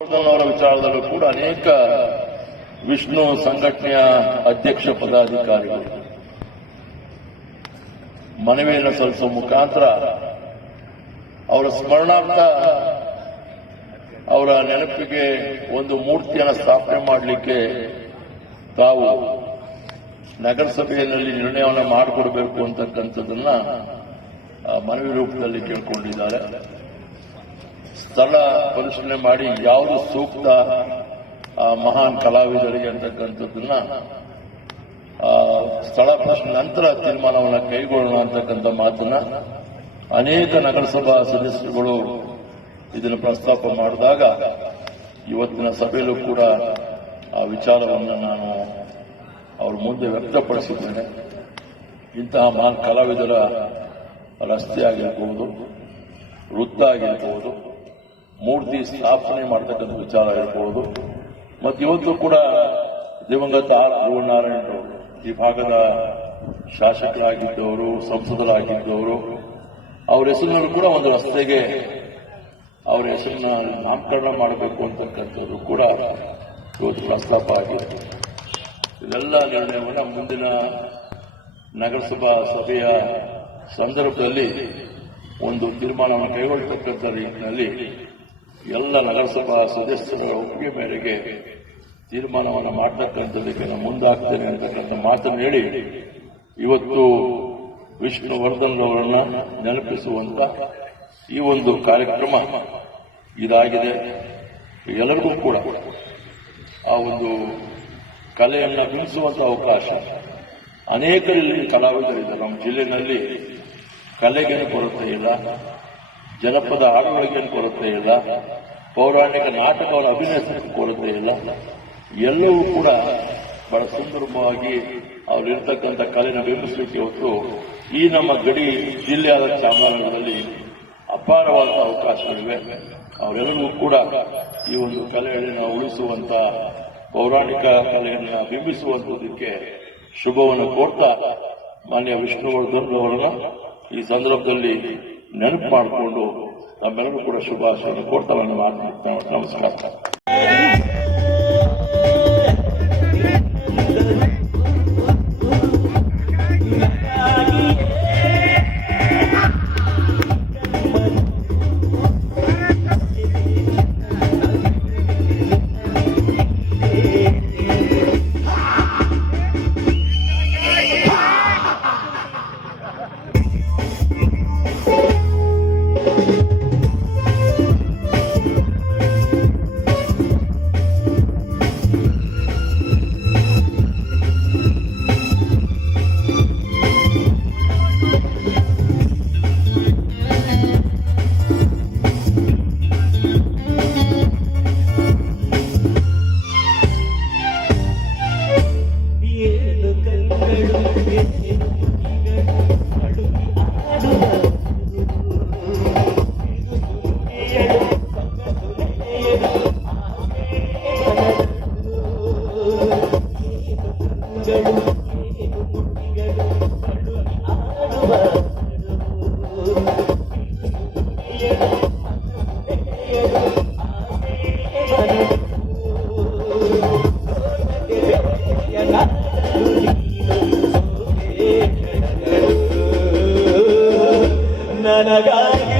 ಅವರ ವಿಚಾರದಲ್ಲೂ ಕೂಡ ಅನೇಕ ವಿಷ್ಣು ಸಂಘಟನೆಯ ಅಧ್ಯಕ್ಷ ಪದಾಧಿಕಾರಿಗಳು ಮನವಿಯನ್ನು ಸಲ್ಲಿಸುವ ಮುಖಾಂತರ ಅವರ ಸ್ಮರಣಾರ್ಥ ಅವರ ನೆನಪಿಗೆ ಒಂದು ಮೂರ್ತಿಯನ್ನು ಸ್ಥಾಪನೆ ಮಾಡಲಿಕ್ಕೆ ತಾವು ನಗರಸಭೆಯಲ್ಲಿ ನಿರ್ಣಯವನ್ನು ಮಾಡಿಕೊಡಬೇಕು ಅಂತಕ್ಕಂಥದ್ದನ್ನ ಮನವಿ ರೂಪದಲ್ಲಿ ಕೇಳ್ಕೊಂಡಿದ್ದಾರೆ. ಸ್ಥಳ ಪರಿಶೀಲನೆ ಮಾಡಿ ಯಾವುದು ಸೂಕ್ತ ಆ, ಮಹಾನ್ ಕಲಾವಿದರಿಗೆ ಅಂತಕ್ಕಂಥದ್ದನ್ನ ಸ್ಥಳ ಪರಿಶೀಲನೆ ನಂತರ ತೀರ್ಮಾನವನ್ನು ಕೈಗೊಳ್ಳೋಣ ಅಂತಕ್ಕಂಥ ಮಾತನ್ನ ಅನೇಕ ನಗರಸಭಾ ಸದಸ್ಯರುಗಳು ಇದನ್ನು ಪ್ರಸ್ತಾಪ ಮಾಡಿದಾಗ ಇವತ್ತಿನ ಸಭೆಯಲ್ಲೂ ಕೂಡ ಆ ವಿಚಾರವನ್ನು ನಾನು ಅವ್ರ ಮುಂದೆ ವ್ಯಕ್ತಪಡಿಸಿದ್ದೇನೆ. ಇಂತಹ ಮಹಾನ್ ಕಲಾವಿದರ ರಸ್ತೆ ಆಗಿರಬಹುದು ವೃತ್ತ ಆಗಿರಬಹುದು ಮೂರ್ತಿ ಸ್ಥಾಪನೆ ಮಾಡತಕ್ಕಂಥ ವಿಚಾರ ಇರಬಹುದು ಮತ್ತು ಇವತ್ತು ಕೂಡ ದಿವಂಗತ ಆರ್ ಧ್ರುವನಾರಾಯಣರು ಈ ಭಾಗದ ಶಾಸಕರಾಗಿದ್ದವರು, ಸಂಸದರಾಗಿದ್ದವರು, ಅವರ ಹೆಸರಿನಲ್ಲೂ ಕೂಡ ಒಂದು ರಸ್ತೆಗೆ ಅವರ ಹೆಸರನ್ನ ನಾಮಕರಣ ಮಾಡಬೇಕು ಅಂತಕ್ಕಂಥದ್ದು ಕೂಡ ಇವತ್ತು ಪ್ರಸ್ತಾಪ ಆಗಿತ್ತು. ಇದೆಲ್ಲ ನಿರ್ಣಯವನ್ನು ಮುಂದಿನ ನಗರಸಭಾ ಸಭೆಯ ಸಂದರ್ಭದಲ್ಲಿ ಒಂದು ತೀರ್ಮಾನವನ್ನು ಕೈಗೊಳ್ಳತಕ್ಕಂಥ ರೀತಿಯಲ್ಲಿ ಎಲ್ಲ ನಗರಸಭಾ ಸದಸ್ಯರ ಒಪ್ಪಿಗೆ ಮೇರೆಗೆ ತೀರ್ಮಾನವನ್ನು ಮಾಡತಕ್ಕಂಥದಕ್ಕೆ ನಾನು ಮುಂದಾಗ್ತೇನೆ ಅಂತಕ್ಕಂಥ ಮಾತನ್ನು ಹೇಳಿ, ಇವತ್ತು ವಿಷ್ಣುವರ್ಧನ್ ಅವರನ್ನ ನೆನಪಿಸುವಂತ ಈ ಒಂದು ಕಾರ್ಯಕ್ರಮ ಇದಾಗಿದೆ. ಎಲ್ಲರಿಗೂ ಕೂಡ ಆ ಒಂದು ಕಲೆಯನ್ನ ಬಿಂಬಿಸುವಂತ ಅವಕಾಶ. ಅನೇಕರಲ್ಲಿ ಕಲಾವಿದರಿದ್ದಾರೆ. ನಮ್ಮ ಜಿಲ್ಲೆಯಲ್ಲಿ ಕಲೆಗೆ ಕೊರತೆ ಇಲ್ಲ. ಜನಪದ ಹಾಡುಗಳಿಗೇನು ಕೊರತೆ ಇಲ್ಲ, ಪೌರಾಣಿಕ ನಾಟಕವನ್ನು ಅಭಿನಯಿಸಕ್ಕೆ ಕೊರತೆ ಇಲ್ಲ. ಎಲ್ಲವೂ ಕೂಡ ಬಹಳ ಸುಂದರವಾಗಿ ಅವರಿರ್ತಕ್ಕಂಥ ಕಲೆನ ಬಿಂಬಿಸಲಿಕ್ಕೆ ಹೊತ್ತು ಈ ನಮ್ಮ ಗಡಿ ಜಿಲ್ಲೆಯಾದ ಚಾಮರಾಜನಗರದಲ್ಲಿ ಅಪಾರವಾದ ಅವಕಾಶಗಳಿವೆ. ಅವರೆಲ್ಲರಿಗೂ ಕೂಡ ಈ ಒಂದು ಕಲೆಯನ್ನು ಉಳಿಸುವಂತ ಪೌರಾಣಿಕ ಕಲೆಯನ್ನು ಬಿಂಬಿಸುವಂತದಕ್ಕೆ ಶುಭವನ್ನು ಕೋರ್ತಾ ಮಾನ್ಯ ವಿಷ್ಣುವರ್ಧನ್ ಅವರನ್ನು ಈ ಸಂದರ್ಭದಲ್ಲಿ ನೆನಪು ಮಾಡಿಕೊಂಡು ನಮ್ಮೆಲ್ಲರೂ ಕೂಡ ಶುಭಾಶಯ ಕೊಡ್ತಾವೆ ನಮಸ್ಕಾರ. ನನಗಾಗಿ